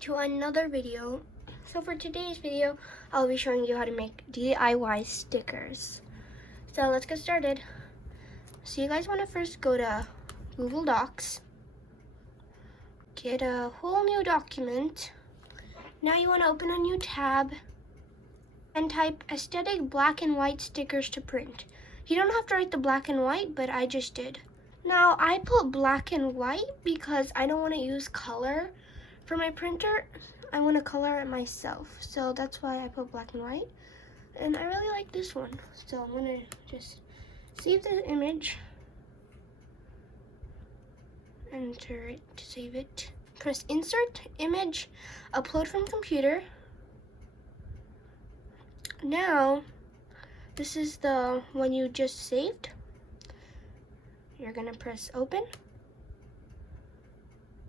to another video. So for today's video, I'll be showing you how to make DIY stickers. So let's get started. So you guys want to first go to Google Docs, get a whole new document. Now you want to open a new tab and type aesthetic black and white stickers to print. You don't have to write the black and white, but I just did. Now I put black and white because I don't want to use color for my printer. I want to color it myself, so that's why I put black and white. And I really like this one, so I'm gonna just save the image, enter it to save it, press insert image, upload from computer. Now this is the one you just saved. You're gonna press open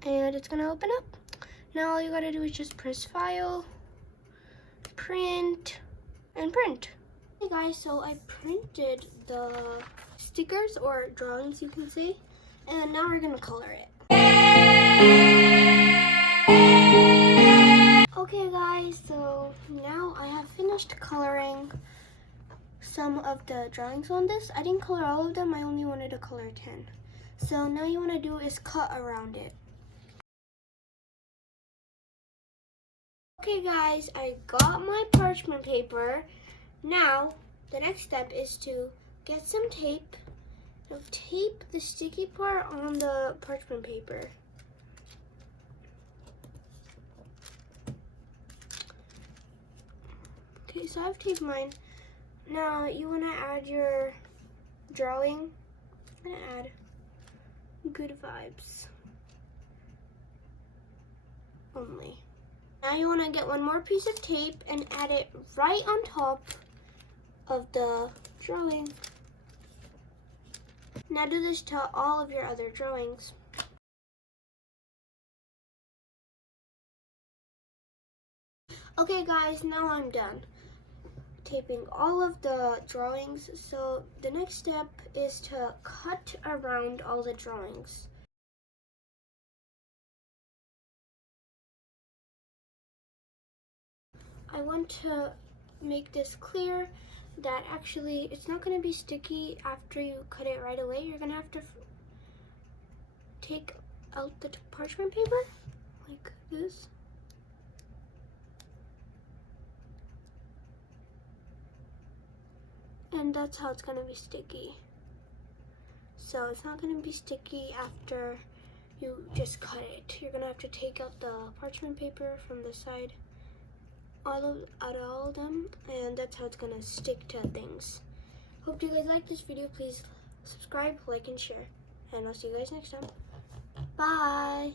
and it's gonna open up. Now all you gotta do is just press file, print, and print. Hey guys, so I printed the stickers or drawings, you can say, and now we're gonna color it. Okay guys, so now I have finished coloring some of the drawings on this. I didn't color all of them, I only wanted to color 10. So now you want to do is cut around it. Okay guys, I got my parchment paper. Now the next step is to get some tape. Now tape the sticky part on the parchment paper. Okay, so I've taped mine. Now you want to add your drawing. I'm going to add good vibes only. Now you want to get one more piece of tape and add it right on top of the drawing. Now do this to all of your other drawings. Okay guys, now I'm done taping all of the drawings. So the next step is to cut around all the drawings. I want to make this clear that actually it's not going to be sticky after you cut it right away. You're going to have to take out the parchment paper like this. And that's how it's going to be sticky. So it's not going to be sticky after you just cut it. You're going to have to take out the parchment paper from the side, out of all of them, and that's how it's going to stick to things. Hope you guys like this video. Please subscribe, like, and share. And I'll see you guys next time. Bye!